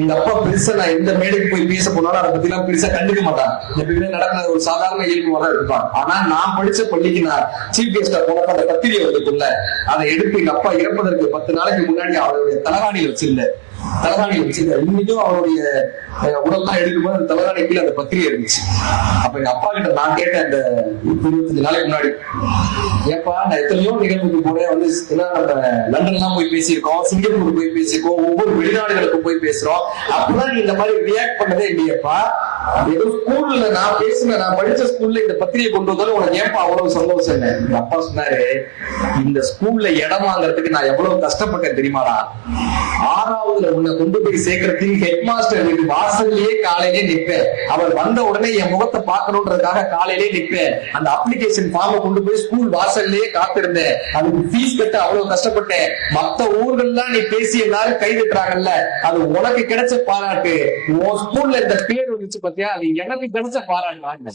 எங்க அப்பா பெருசா நான் எந்த மேடைக்கு போய் பேச போனாலும் அதை பத்தி எல்லாம் பெருசா கண்டுக்க மாட்டான். எப்பயுமே நடக்கிற ஒரு சாதாரண இயல்பு தான் இருப்பான். ஆனா நான் படிச்ச பள்ளிக்கு நான் சீஃப் கெஸ்டா போனப்ப அந்த பத்திரிகை வந்துக்குள்ள அதை எடுத்து எங்க அப்பா இறப்பதற்கு 10 நாளைக்கு முன்னாடி அவருடைய தலகாணியில் வச்சிருந்தேன். தலகாணியில் வச்சிருந்தேன். இன்னைக்கும் அவருடைய உடல்லாம் எடுக்கும்போது அந்த தலகாணி கீழே அந்த பத்திரிகை இருந்துச்சு. அப்ப எங்க அப்பா கிட்ட நான் கேட்டேன் அந்த 25 நாளைக்கு முன்னாடி, ஏப்பா நான் எத்தனையோ நிகழ்வுக்கு போனேன், வந்து நம்ம லண்டன் எல்லாம் போய் பேசியிருக்கோம், சிங்கப்பூர் போய் பேசியிருக்கோம், ஒவ்வொரு வெளிநாடுகளுக்கும் போய் பேசுறோம், அப்பதான் நீ இந்த மாதிரி ரியாக்ட் பண்ணதே இல்லையப்பா. ஏதோ ஸ்கூல்ல நான் பேசின, நான் படிச்ச ஸ்கூல்ல இந்த பத்திரிகை கொண்டு வந்தாலும் உனக்கு ஏப்பா அவ்வளவு சந்தோஷம் என்ன? எங்க அப்பா சொன்னாரு, இந்த ஸ்கூல்ல இடம் வாங்குறதுக்கு நான் எவ்வளவு கஷ்டப்பட்டேன் தெரியுமாடா. 6ஆவதுல உன்னை கொண்டு போய் சேர்க்கறதுக்கு ஹெட் மாஸ்டர் வீட்டு வாசல்லையே காலையிலே நிற்பேன். அவர் வந்த உடனே என் முகத்தை பார்க்கணுன்றதுக்காக காலையிலே நிற்பேன். அந்த அப்ளிகேஷன் ஃபார்மை கொண்டு போய் ஸ்கூல் வாசல்லையே காத்திருந்தேன். அதுக்கு ஃபீஸ் கட்ட அவ்வளவு கஷ்டப்பட்டேன். மத்த ஊர்கள்லாம் நீ பேசி எல்லாரும் கை தட்டுறாங்கல்ல, அது உனக்கு கிடைச்ச பாராட்டு. உன் ஸ்கூல்ல இந்த பேர் வந்துச்சு பாத்தியா, அது எனக்கு கிடைச்ச பாராட்டு.